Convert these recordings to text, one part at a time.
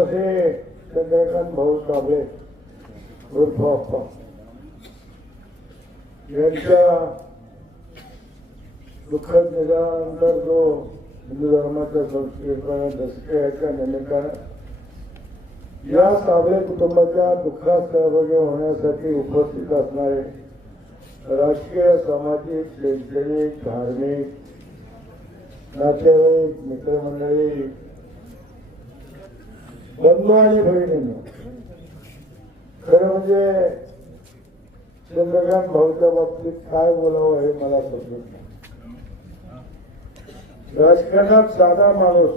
असे चंद्रकांत भाऊ साबळे उर्फ अप्पा यांच्या दुःखद निधनानंतर जो हिंदू धर्माच्या संस्कृतीपणा दशकाच्या निमित्तानं या साबळे कुटुंबाच्या दुःखात सहभागी होण्यासाठी उपस्थित असणारे राजकीय सामाजिक शैक्षणिक धार्मिक नातेवाईक मित्रमंडळी बंधू आणि बहिणींनो. खरं म्हणजे चंद्रकांत भाऊच्या बाबतीत काय बोलावं हे मला समजत नाही. राजकारणात साधा माणूस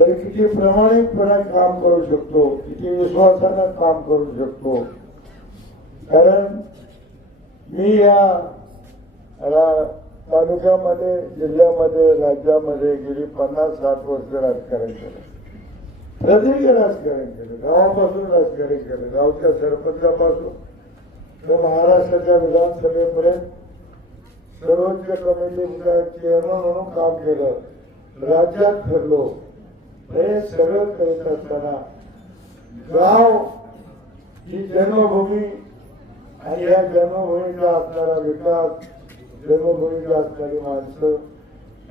तरी किती प्रामाणिकपणे काम करू शकतो किती विश्वासानं काम करू शकतो. कारण मी या रा- तालुक्यामध्ये जिल्ह्यामध्ये राज्यामध्ये गेली पन्नास साठ वर्ष राजकारण केलं. प्रतिनिधी राजकारण केलं गावापासून राजकारण केलं गावच्या सरपंचापासून. तो महाराष्ट्राच्या विधानसभेपर्यंत सर्वोच्च कमिटीचा चेअरमन म्हणून काम केलं. राज्यात फिरलो हे सगळं करत असताना गाव ही जन्मभूमी आणि या जन्मभूमीचा असणारा विकास जन्मभूमीला असणारी माणसं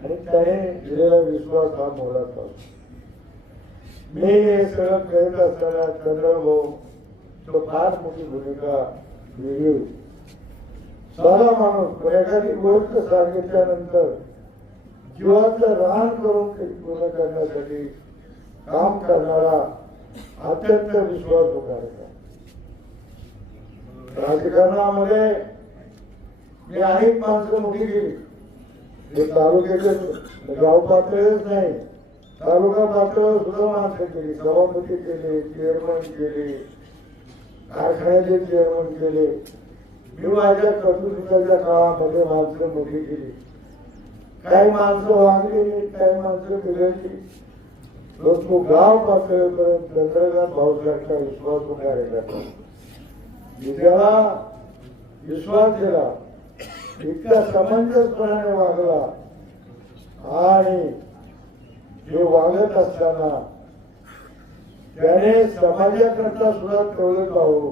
आणि त्याने दिलेला विश्वास हा मोलाचा असतो. मी हे सगळं करत असताना चंद्रभाऊ तो फार मोठी भूमिका वेगळी साधा माणूस एखादी गोष्ट सांगितल्यानंतर जीवाचं राहण करून ते पूर्ण करण्यासाठी काम करणारा अत्यंत विश्वास होता राजकारणामध्ये मी अनेक माणसं मोठी गेली हे तालुक्याचे गाव पातळीच नाही. तालुका पातळीवर सुद्धा माणसं केली सभापती केले चेअरमन केले कारखान्याचे चेअरमन केले. मी माझ्या कर्तृत्वाच्या काळामध्ये माणसं मोठी केली. काही माणसं वागली काही माणसं बिघडली. परंतु गाव पातळीपर्यंत चंद्रकांत भाऊसारखा विश्वास कार्यक्रम मी त्याला विश्वास दिला. इतक्या समंजसपणाने वागला. आणि हे वागत असताना त्याने समाजाकरता सुद्धा कळत पाहू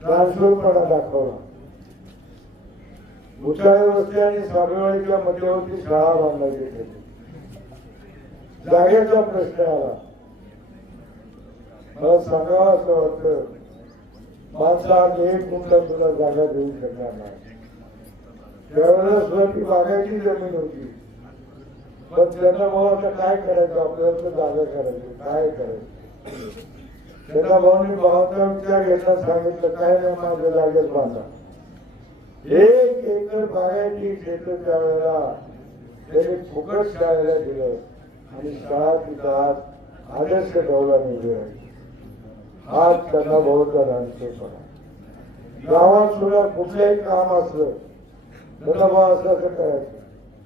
ट्रान्सफरपणा दाखवला भुसाळे रस्ते आणि साबेवाडीच्या मध्यवर्ती शाळा बांधायची होती. जागेचा प्रश्न आला मला सांगावं असं वाटतं माणसाला एक मुंडा सुद्धा जागा देऊ शकणार नाही. त्यावेळेला सुद्धा ती बागायची जमीन होती. पण त्यांना भाऊ आता काय करायचं? आपल्याला तर जागा करायची. काय करायचं? त्यांना भाऊनी भावाचा विचार घेता सांगितलं काय नाही माझं लागेल बांधा एक एकर बागायची शेत त्यावेळेला त्यांनी फुकट शाळेला दिलं आणि शाळा तिथं आज आदर्श ठेवला निघे आज त्यांना भाऊचा राजकीयपणा गावात सुद्धा कुठलंही काम असलं त्यांना भाऊ असं असं करायचं.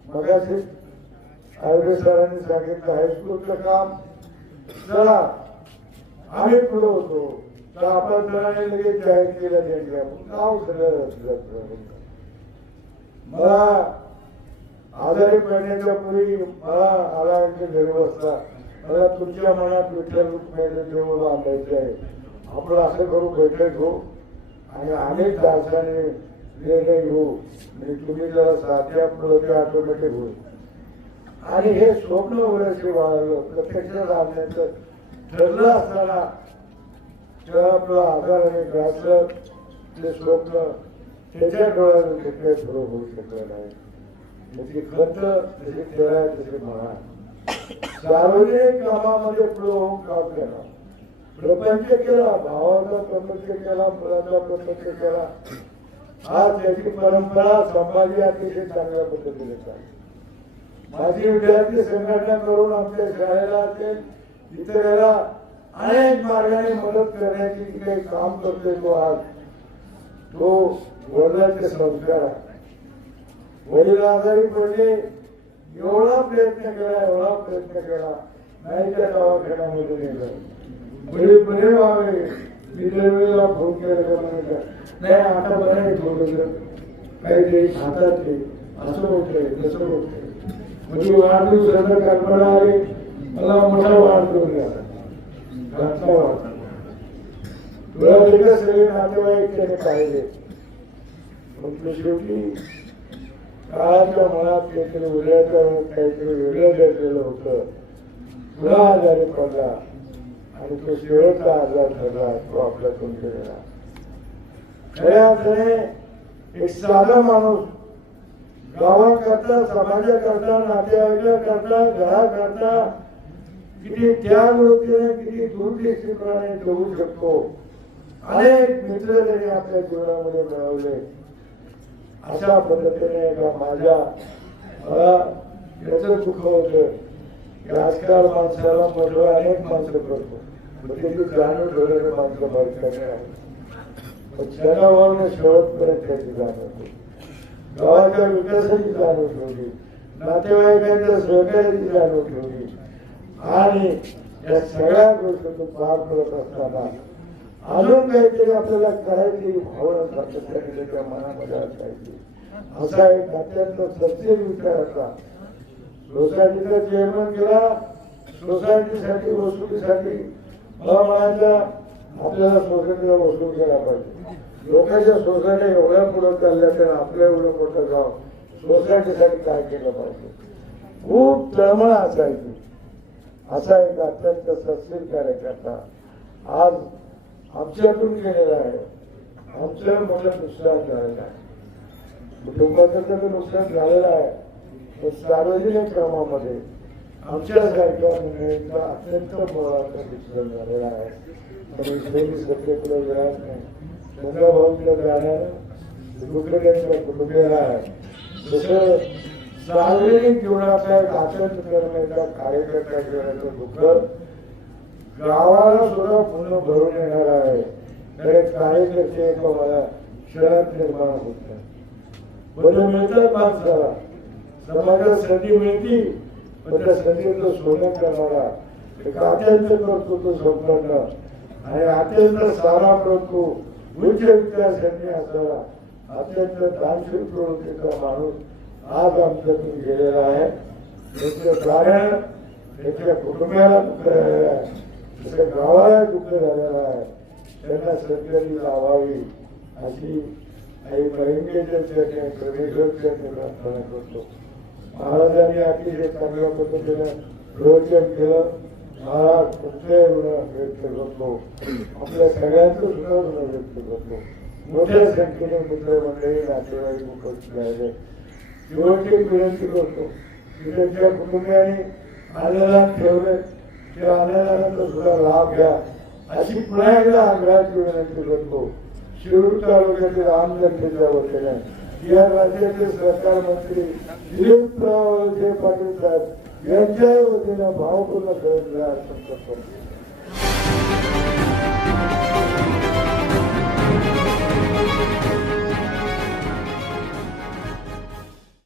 मगाशी आयुर्वेद सरांनी सांगितलं हायस्कूलचं काम चला आम्ही पुढे होतो. तर आपण सरांनी लगेच जाहीर केलं त्यांनी सगळं मला आजारी पडण्याच्या पूर्वी मला आला यांच्या घरी बसला मला तुमच्या मनात विठ्ठल रुक्मिणीचं देऊळ बांधायचं आहे. आपण असं करू बैठक घेऊ हो. आणि अनेक दासाने निर्णय घेऊ. आणि तुम्ही जरा साध्या पुढं ते ऑटोमॅटिक होईल. आणि हे स्वप्न उराशी वाढलं प्रत्यक्षात आणण्याचं ठरलं असताना तेव्हा आपलं आजाराने ग्रासलं ते स्वप्न त्याच्या डोळ्यातून कुठल्याही सुरू होऊ शकलं नाही. त्याची खर्च त्याची खेळा त्याची म्हणा सार्वजनिक कामामध्ये पुढे होऊन काम केला प्रपंच केला भावाचा प्रपंच केला मुलाचा प्रपंच केला. आज त्याची परंपरा संभाजी अतिशय चांगल्या पद्धतीने चालली माझी विद्यार्थी संघटना करून आमच्या शाळेला असेल इतरांना अनेक मार्गाने मदत करण्याची जी काही काम करतोय तो आज तो वडिलांचे संस्कार वडील आजारी पडले एवढा प्रयत्न केला एवढा प्रयत्न केला नाही त्या दवाखान्यामध्ये नेलं. वडील बरे व्हावे मी दरवेळेला फोन केला का नाही आता बरं आहे थोडं काहीतरी हातात ते असं होतंय तसं होतंय. म्हणजे वाढदिवसाला कल्पना आहे. मला मोठा वाढ करून घातला वाढ तुला देखील सगळे नातेवाईक त्याने पाहिले म्हटलं शेवटी काळाच्या मनात काहीतरी उद्याचं काहीतरी वेगळं घडलेलं होतं. तुला आजारी पडला. आणि तो शेवटचा आजार ठरला तो आपल्यातून गेलेला. खऱ्या अर्थाने एक साधा माणूस गावाकरता समाजाकरता नातेवाईकाकरता घराकरता किती त्याग वृत्तीने किती दूरदृष्टीपणाने जगू शकतो. अनेक मित्र त्यांनी आपल्या जीवनामध्ये मिळवले. अशा पद्धतीने एका माझ्या मला याच दुःख होत. की आजकाल माणसाला मधुर अनेक माणसं करतो. पण त्याची जाणीव ठेवलेले माणसं बरेच करणे आहे पण क्षणावरून शेवटपर्यंत त्याची जाणीव ठेवली गावाच्या विकासाची जाणीव ठेवली. नातेवाईकांच्या सहकार्याची जाणीव ठेवली. आणि या सगळ्या गोष्टी पार करत असताना अजून काहीतरी आपल्याला करायची भावना सातत्याने त्या मनामध्ये असायची. असा एक अत्यंत सत्य विचाराचा सोसायटीचा चेअरमन गेला सोसायटीसाठी वसुलीसाठी मला म्हणायचा आपल्याला सोसायटीला वसूल केला पाहिजे. लोकांच्या सोसायट्या एवढ्या पुढे चालल्या तर आपलं एवढं मोठं गाव सोसायटीसाठी काय केलं पाहिजे? खूप तळमळ असायची. असा एक अत्यंत सत्शील कार्यकर्ता आज आमच्याकडून गेलेला आहे. आमचं मोठं नुकसान झालेलं आहे. कुटुंबाचं तर नुकसान झालेलं आहे. पण सार्वजनिक कामामध्ये आमच्यासारख्या मंडळींचा अत्यंत मोलाचं नुकसान झालेलं आहे. पण इथे मी नाही. चंद्रभाऊंच्या जाण्यानं दुःख त्यांच्या कुटुंबियाला जसं सार्वजनिक जीवनातल्या एक आचरण करण्याचा कार्यकर्ता जीवनाचं दुःख गावाला सुद्धा पूर्ण भरून येणार आहे तर कार्यकर्ते मला शहरात निर्माण होत नाही मिळतात माणसाला समाजात संधी मिळती पण त्या संधीचं सोनं करणारा एक अत्यंत कर्तृत्व संपन्न आणि अत्यंत सारा करतो उच्च विचारसरणी असणारा अत्यंत दानशील प्रवृत्तीचा माणूस आज आमच्यातून गेलेला आहे त्याच्या प्राण्याला त्याच्या कुटुंबाला दुःख झालेलं आहे त्याच्या गावाला दुःख झालेलं आहे त्यांना सरकारी लावावी अशी आई महिमेच्या चरणी परमेश्वरच्या प्रार्थना करतो महाराजांनी अतिशय चांगल्या पद्धतीनं प्रवचन केलं महाराज तुमचे ऋण व्यक्त करतो आपल्या सगळ्यांचं सुद्धा ऋण व्यक्त करतो मोठ्या संख्येने मित्रमंडळी नातेवाईक उपस्थित राहिले. शेवटची विनंती करतो की त्यांच्या कुटुंबियांनी ठेवले. त्या आनंदाचा सुद्धा लाभ घ्या. अशी पुन्हा एकदा आग्रहाची विनंती करतो. शिरूर तालुक्यातील आम जनतेच्या वतीने. या राज्याचे सरकार मंत्री दिलीप पाटील साहेब यांच्या वतीनं भावपूर्ण श्रद्धा अर्पण करतो